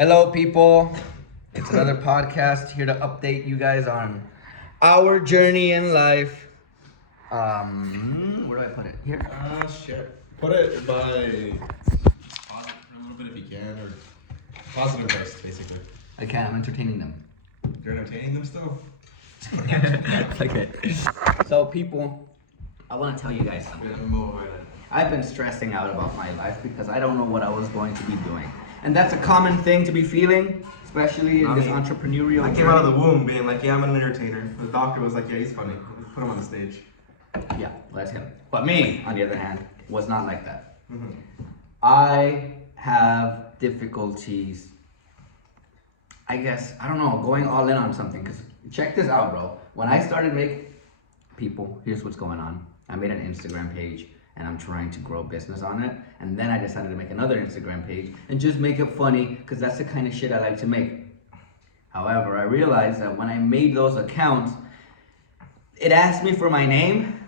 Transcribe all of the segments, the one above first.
Hello, people. It's another podcast here to update you guys on our journey in life. Where do I put it? Here. Shit. Put it by positive for a little bit if you can, or positive first, basically. I can't. I'm entertaining them. You're entertaining them still? Okay. So, people, I want to tell you guys something. I've been stressing out about my life because I don't know what I was going to be doing. And that's a common thing to be feeling, especially in this entrepreneurial I came out of the womb being like, yeah, I'm an entertainer. The doctor was like, yeah, he's funny. Put him on the stage. Yeah, that's him. But me, on the other hand, was not like that. Mm-hmm. I have difficulties, I guess, I don't know, going all in on something. Because check this out, bro. When I started here's what's going on. I made an Instagram page and I'm trying to grow business on it. And then I decided to make another Instagram page and just make it funny because that's the kind of shit I like to make. However, I realized that when I made those accounts, it asked me for my name.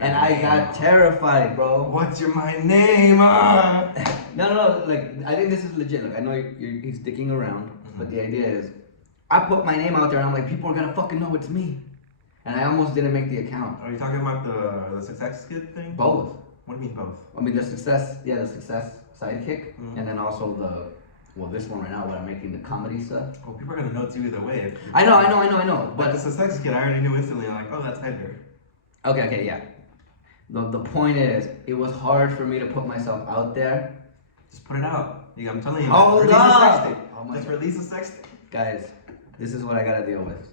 And I got terrified, bro. What's my name? No, like, I think this is legit. Like, I know he's sticking around, but the idea is, I put my name out there and I'm like, people are gonna fucking know it's me. And I almost didn't make the account. Are you talking about the success kid thing? Both. What do you mean both? I mean, the success sidekick, and then also this one right now, where I'm making the comedy stuff. Well, people are gonna know it's you either way. I know. But the success kid, I already knew instantly. I'm like, oh, that's Edgar. Okay, yeah. The point is, it was hard for me to put myself out there. Just put it out. I'm telling you. Hold up! Just release a sex tape. Guys, this is what I gotta deal with.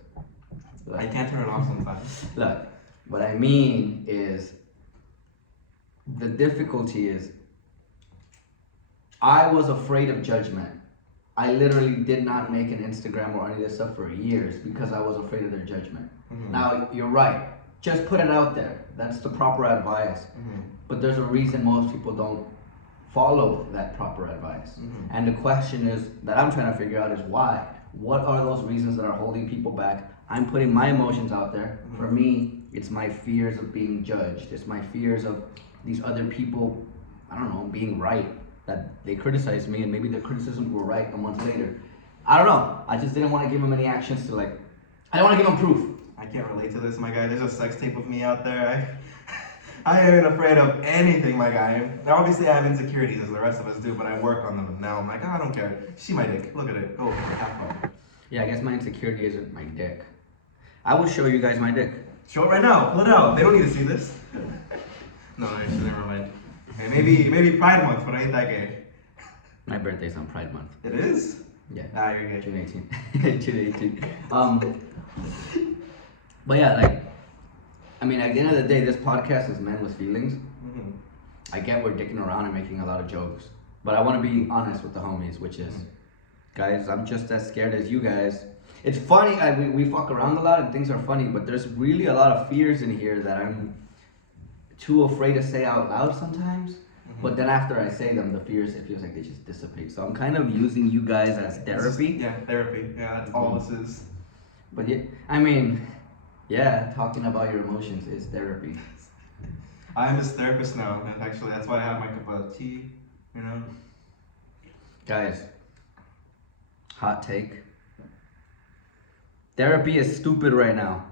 Look, I can't turn it off sometimes. Look, what I mean is, the difficulty is, I was afraid of judgment. I literally did not make an Instagram or any of this stuff for years because I was afraid of their judgment. Mm-hmm. Now, you're right. Just put it out there. That's the proper advice. Mm-hmm. But there's a reason most people don't follow that proper advice. Mm-hmm. And the question is that I'm trying to figure out is why? What are those reasons that are holding people back? I'm putting my emotions out there. Mm-hmm. For me, it's my fears of being judged. It's my fears of these other people, I don't know, being right. That they criticized me and maybe their criticisms were right a month later. I don't know. I just didn't want to give them any actions to I don't want to give them proof. I can't relate to this, my guy. There's a sex tape of me out there. I ain't afraid of anything, my guy. Now, obviously, I have insecurities as the rest of us do, but I work on them. And now I'm like, I don't care. See my dick. Look at it. Go. Have fun. Yeah, I guess my insecurity isn't my dick. I will show you guys my dick. Show it right now. Pull it out. They don't need to see this. No, actually, never mind. Okay, maybe Pride Month, but I ain't that gay. My birthday's on Pride Month. It is? Yeah. Ah, you're gay. June 18th. June 18th. But yeah, I mean, at the end of the day, this podcast is men with feelings. Mm-hmm. I get we're dicking around and making a lot of jokes, but I want to be honest with the homies, which is, guys, I'm just as scared as you guys. It's funny, we fuck around a lot and things are funny, but there's really a lot of fears in here that I'm too afraid to say out loud sometimes. Mm-hmm. But then after I say them, the fears, it feels like they just dissipate. So I'm kind of using you guys as therapy. Yeah, therapy. Yeah, that's all this is. But yeah, I mean, yeah, talking about your emotions is therapy. I'm his therapist now, and actually that's why I have my cup of tea, you know? Guys, hot take. Therapy is stupid right now.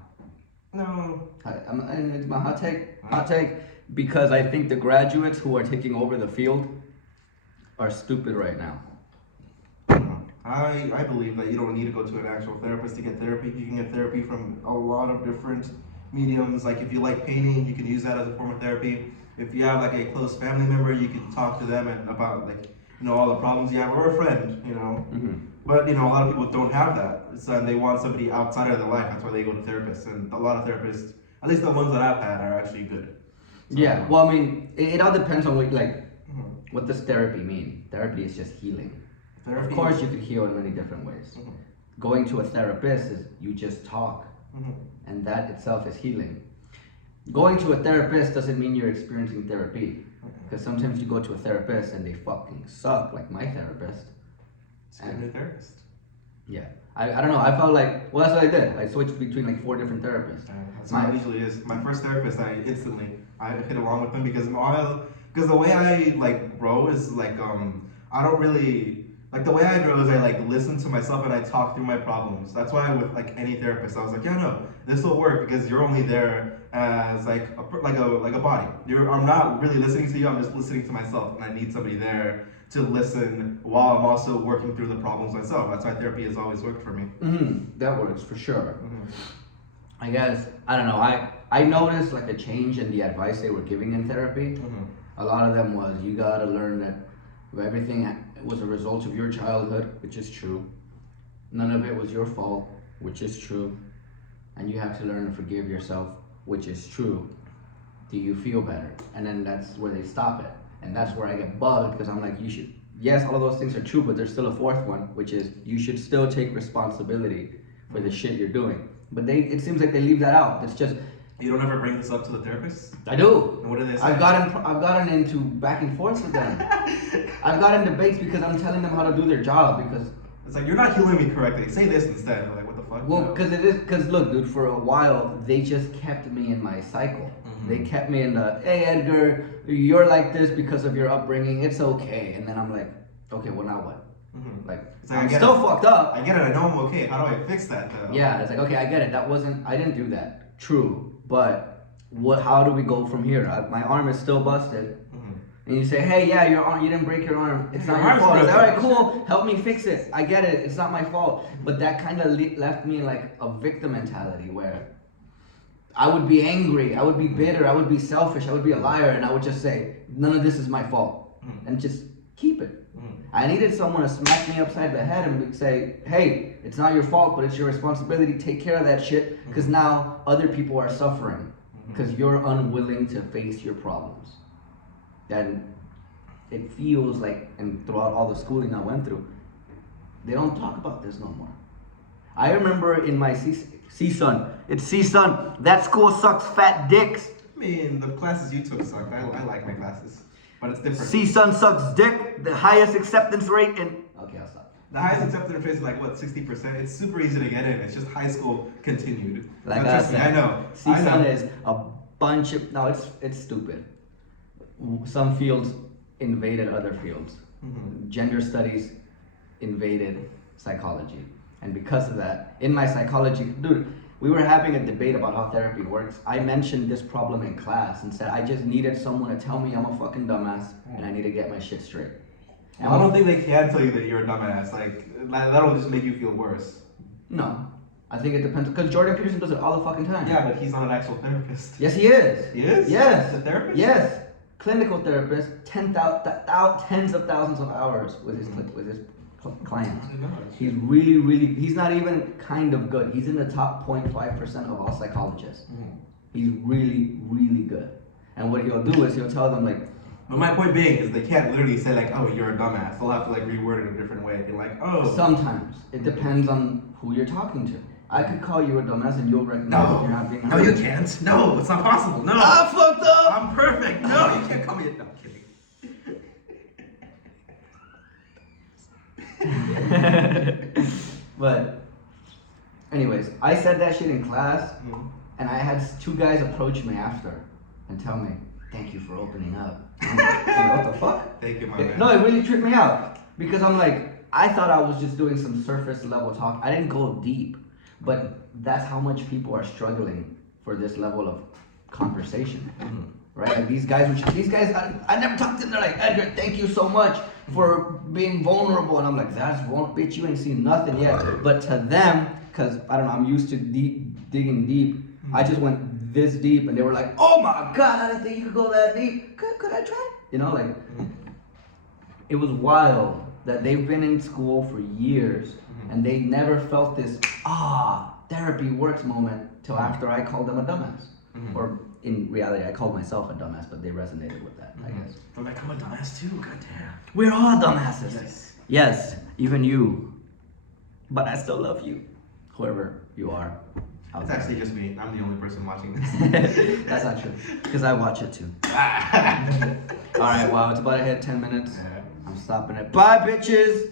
No. It's my hot take. Hot take. Because I think the graduates who are taking over the field are stupid right now. I believe that you don't need to go to an actual therapist to get therapy. You can get therapy from a lot of different mediums. Like if you like painting, you can use that as a form of therapy. If you have a close family member, you can talk to them about all the problems you have, or a friend, Mm-hmm. But a lot of people don't have that, so they want somebody outside of their life. That's why they go to therapists, and a lot of therapists, at least the ones that I've had, are actually good. So, yeah, well, I mean, it all depends on what does therapy mean. Therapy is just healing. Therapy. Of course, you could heal in many different ways. Mm-hmm. Going to a therapist is you just talk, mm-hmm. and that itself is healing. Going to a therapist doesn't mean you're experiencing therapy, because sometimes you go to a therapist and they fucking suck, like my therapist. And a therapist. Yeah, I don't know. I felt that's what I did. I switched between 4 different therapists. That's what it usually is. My first therapist, I hit along with him because the way I row is I don't really Like the way I grow is I like listen to myself and I talk through my problems. That's why with like any therapist, I was like, yeah, no, this will work because you're only there as like a body. I'm not really listening to you. I'm just listening to myself, and I need somebody there to listen while I'm also working through the problems myself. That's why therapy has always worked for me. That works for sure. I guess I don't know. I noticed like a change in the advice they were giving in therapy. A lot of them was you gotta learn that everything was a result of your childhood, which is true. None of it was your fault, which is true. And you have to learn to forgive yourself, which is true. Do you feel better? And then that's where they stop it. And that's where I get bugged because I'm like, you should, yes, all of those things are true, but there's still a fourth one, which is you should still take responsibility for the shit you're doing. But it seems like they leave that out. It's just, you don't ever bring this up to the therapist? I do. And what do they say? I've gotten into back and forth with them. I've gotten debates because I'm telling them how to do their job because it's like, you're not healing me correctly. Say this instead. I'm like, what the fuck? Well, because look, dude, for a while they just kept me in my cycle. They kept me in the, hey Edgar, you're like this because of your upbringing. It's okay. And then I'm like, okay, well now what? Like I'm still fucked up. I get it. I know I'm okay. How do I fix that though? Yeah, it's like, okay, I get it. I didn't do that. True. But how do we go from here? My arm is still busted. And you say, hey, yeah, your arm, you didn't break your arm. It's not your fault. It's like, all right, cool. Help me fix it. I get it. It's not my fault. But that kind of left me in like a victim mentality where I would be angry. I would be bitter. I would be selfish. I would be a liar. And I would just say, none of this is my fault. And just keep it. I needed someone to smack me upside the head and say, hey, it's not your fault, but it's your responsibility. Take care of that shit because now other people are suffering because you're unwilling to face your problems. And it feels like, and throughout all the schooling I went through, they don't talk about this no more. I remember in my CSUN, it's CSUN, that school sucks fat dicks. I mean, the classes you took sucked. I like my classes, but it's different. CSUN sucks dick, the highest acceptance rate in... Okay, I'll stop. The highest acceptance rate is like, what, 60%? It's super easy to get in. It's just high school continued. Like I said, I know. CSUN is a bunch of... No, it's stupid. Some fields invaded other fields. Gender studies invaded psychology. And because of that, in my psychology, dude, we were having a debate about how therapy works. I mentioned this problem in class and said I just needed someone to tell me I'm a fucking dumbass and I need to get my shit straight. And I don't think they can tell you that you're a dumbass. Like, that'll just make you feel worse. No. I think it depends, because Jordan Peterson does it all the fucking time. Yeah, but he's not an actual therapist. Yes, he is. He is? Yes. He's a therapist? Yes. Clinical therapist, tens of thousands of hours with his clients. He's really, he's not even kind of good. He's in the top 0.5% of all psychologists. He's really, really good. And what he'll do is he'll tell them like, but my point being is they can't literally say like, oh, you're a dumbass. They'll have to like reword it a different way. Be like, oh. Sometimes. It depends on who you're talking to. I could call you a dumbass and you'll recognize that you're not being No, you can't. No, it's not possible. No. I'm fucked up. I'm perfect. No, you can't call me a... No, I'm kidding. But anyways, I said that shit in class and I had two guys approach me after and tell me, thank you for opening up. I'm like, what the fuck? Thank you, my man. No, it really tripped me out because I'm like, I thought I was just doing some surface level talk. I didn't go deep. But that's how much people are struggling for this level of conversation, right? Like these guys, I never talked to them. They're like, Edgar, thank you so much for being vulnerable. And I'm like, that's vulnerable, bitch, you ain't seen nothing yet. But to them, because I don't know, I'm used to digging deep. I just went this deep and they were like, oh my God, I didn't think you could go that deep. Could I try? You know, like, it was wild that they've been in school for years and they never felt this, therapy works moment till after I called them a dumbass. Or in reality, I called myself a dumbass, but they resonated with that, I guess. I'm like, I'm a dumbass too, goddamn. We're all dumbasses. Yes, even you. But I still love you, whoever you are. It's actually just me. I'm the only person watching this. That's not true, because I watch it too. Alright, wow, it's about to hit 10 minutes. I'm stopping it. Bye, bitches!